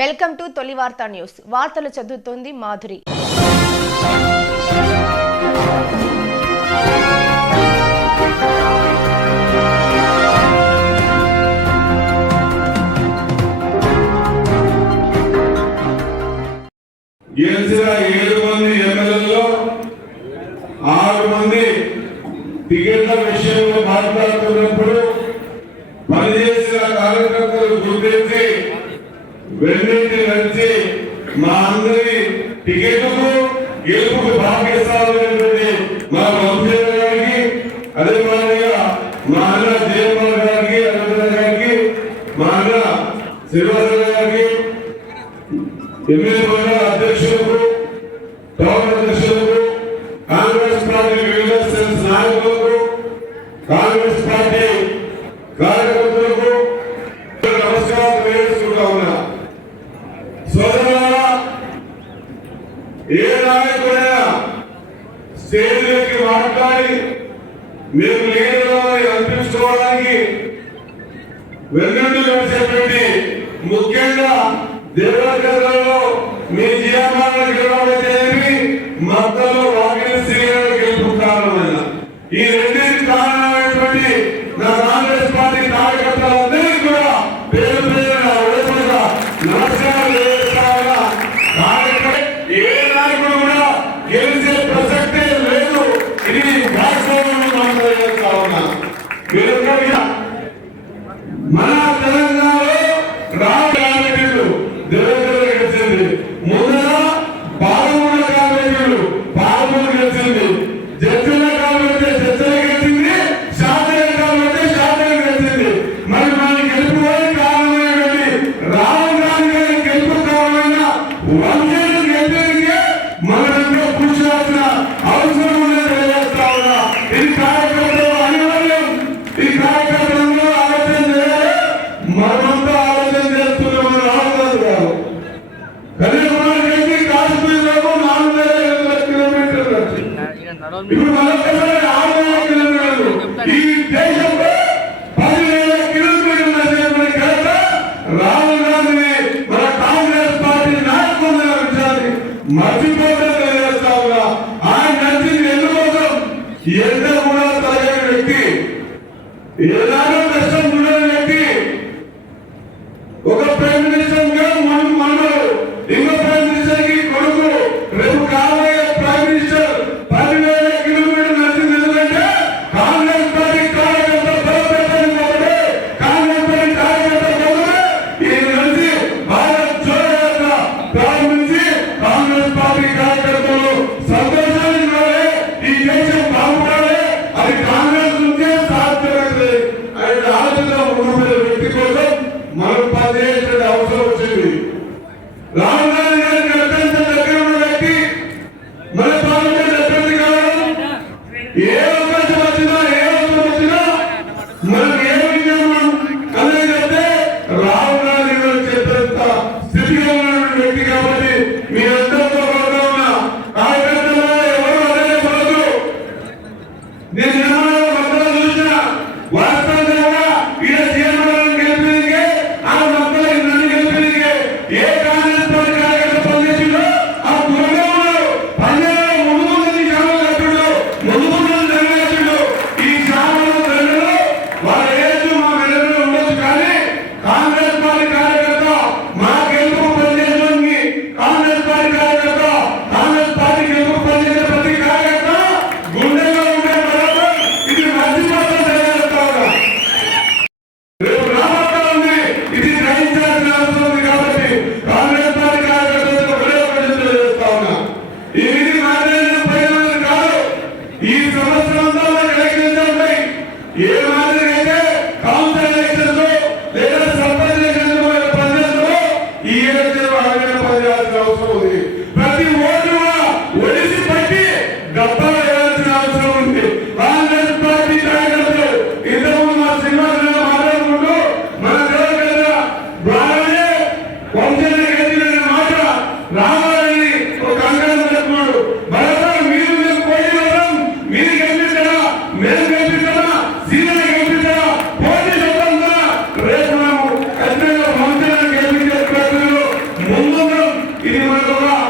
Welcome to తొలి వార్తా news. వార్తలు చదువుతోంది మాధురి. గెలిచిన 7 మంది ఎమ్మెల్యేలలో 6 మంది టికెట్ల విషయంలో మాట్లాడుతున్నప్పుడు పనిచేసిన కార్యకర్తలు గుర్తించి వెన్నింటి నడిచి మా అందరి టికెట్లకు గెలుపుకు భాగ్యస్థానమైనటువంటి మా వంశీ గారికి, అదే మాదిరిగా మా అన్న జయకుమార్ గారికి, అనంతరావు గారికి, మా అన్న శ్రీనివాస గారికి, ఎమ్మెల్యే అధ్యక్షులకు, టౌన్ అధ్యక్షులకు, కాంగ్రెస్ పార్టీ వివిధ సెల్స్ నాయకులకు, కాంగ్రెస్ పార్టీ కార్యకర్తలకు నమస్కారం వేసుకుంటా ఉన్నా. సోదరులారా, ఏ నాయకుడైనా స్టేజ్లోకి మాట్లాడి మేము లీడర్లని అనిపించుకోవడానికి వెన్నంటి నడిచేటువంటి, ముఖ్యంగా దేవరకర్రలో మీ జీవనాలను గెలవైతేనేమి, మద్దలో వాకిలి శ్రీలను గెలుపుతారు. ఈ రెండింటి కారణమైనటువంటి నా కాంగ్రెస్ పార్టీ కార్యకర్తలందరికీ కూడా పేరు పేరుగా నమస్కారం చేస్తారా. ఏ నాయకుడు కూడా గెలిచే ప్రసక్తే లేదు. ఇది వాస్తవంగా చేస్తా ఉన్నా. మన తెలంగాణలో రాష్ట్రాలు దేవేంద్ర గెలిచింది, ముందర పాలమూల కాంగ్రెస్ పాలమూలు గెలిచింది, జడ్జిల కాబట్టి జడ్జిల గెలిచింది, శాస్త్రీయ కాబట్టి శాస్త్రీయ గెలిచింది. మరి మన గెలుపు కారణమైనటువంటి రాహుల్ గాంధీ గారి గెలుపు కారణమైన వంశీయులు గెలిపే మనంతా కృషి చేయాల్సిన అవసరం ఉందని తెలియజేస్తా ఉన్నా. ఇది కార్యకర్తలు అనివార్యం. ఈ కార్యకర్తలందరూ ఆలోచన చేయాలి. మనమంతా ఆలోచన చేస్తున్నాం. రాహుల్ గాంధీ గారు కన్యాకుమారి కాశ్మీర్ వరకు 4,500 కిలోమీటర్లు, ఇప్పుడు మరొకసారి 6,000 కిలోమీటర్లు, ఈ దేశంలో 10,000 కిలోమీటర్లు నడిచేటువంటి ఘనత రాహుల్ గాంధీని మన కాంగ్రెస్ పార్టీ నాయకుల విషయాన్ని మర్చిపోతే తెలియజేస్తా ఉన్నా. ఆయన నచ్చింది ఎందుకోసం, ఎంత కూడా తరగని వ్యక్తి, ఏదైనా కష్టం చూడని వ్యక్తి, ఒక ప్రైమ్ మినిస్టర్ గా మనరు, ఇంకో ప్రైమ్ మినిస్టర్ కి కొడుకు, రేపు కాబోయే ప్రైమ్ మినిస్టర్ 10,000 కిలోమీటర్లు నచ్చింది. ఎందుకంటే కాంగ్రెస్ పార్టీ కార్యకర్త బలోపేతం కాబట్టి, కాంగ్రెస్ పార్టీ కార్యకర్త ఈ నుంచి భారత్ జోడో యాత్ర ప్రారంభించి కాంగ్రెస్ పార్టీ కార్యకర్తలు సంతోషాన్ని ఇవ్వాలి, ఈ దేశం బాగుపడాలి, అది కాంగ్రెస్ నుంచే సాధ్యమైంది అనే ఆలోచన ఉన్న వ్యక్తి కోసం మనం పనిచేసే అవసరం వచ్చింది. రాహుల్ గాంధీ గారికి అత్యంత దగ్గర ఉన్న వ్యక్తి, మన పార్లమెంట్ అభ్యర్థి కావడం, ఏ అవకాశం వచ్చినా ఏ అవసరం వచ్చినా మనకు ఏ విజ్ఞానం అనేది చెప్తే రాహుల్ గాంధీ గారు చెప్పేంత స్థితిగా ఉన్న వ్యక్తి కాబట్టి మీరందరితో పాటు ఉన్న కార్యకర్తలు ఎవరు అదే పడదు. నేను మద్దతు చూసిన వాస్తవంగా ఈయన సీఎం గెలిపితే ఆ మద్దతు నన్ను గెలిపితే ఏ కాంగ్రెస్ పార్టీ కార్యకర్త పనిచేసిందో ఆ దూరంగా ఉన్నారు. పనిచేయడం ముందు గ్రామాలు కట్టిండు, ముందు నెరవేర్చిండు. ఈ గ్రామంలో ప్రజలు వాళ్ళ ఏజ్ మా మెడలో ఉండొచ్చు, కానీ కాంగ్రెస్ పార్టీ కార్యకర్త మా గెలుపు పనిచేయడానికి, కాంగ్రెస్ పార్టీ కార్యకర్త కాంగ్రెస్ పార్టీ గెలుపు పనిచేసే ప్రతి కార్యకర్త గుండెలో ఉండే బలపం ఇది మర్చిపోతాం తెలియజేస్తా ఉన్నా. రేపు రాబోతా ఉంది, ఇది గ్రహించాల్సిన అవసరం ఉంది. కాబట్టి కాంగ్రెస్ పార్టీ కార్యకర్తలకు ఒకటే ఒకటి తెలియజేస్తా ఉన్నా. ఇది మాట్లాడిన ప్రయోజనం కాదు. ఈ సంవత్సరం అంతా ఎలక్షన్స్ ఉంటాయి. ఏ మాదిరి అయితే కౌన్సిల్ ఎలక్షన్స్ లేదా సర్పంచ్ ఎలక్షన్స్ పనిచేస్తుందో ఈ ఎలక్షన్ పనిచేయాల్సిన అవసరం ఉంది. ప్రతి ఓటు కూడా ఒడిసి పట్టి డబ్బా వేయాల్సిన అవసరం ఉంది. కాంగ్రెస్ పార్టీ కార్యకర్తలు ఇంతకుముందు మా శ్రీనివాసరావు మాట్లాడుకుంటూ మన దేవగడ్డ ద్వారానే వంశీయులు గెలిచిన మాట రావాలని ఒక అంకణం చెప్తున్నాడు. బలరాం మీరు పోటీ వరం, మీరు గెలిపించారా, మేము గెలిపించారా, సీనియర్ గెలిపించారా, పోటీ చెప్తాం కదా. రేపు మేము ఖచ్చితంగా వంశీయులను గెలిపించే ప్రజలు ఒక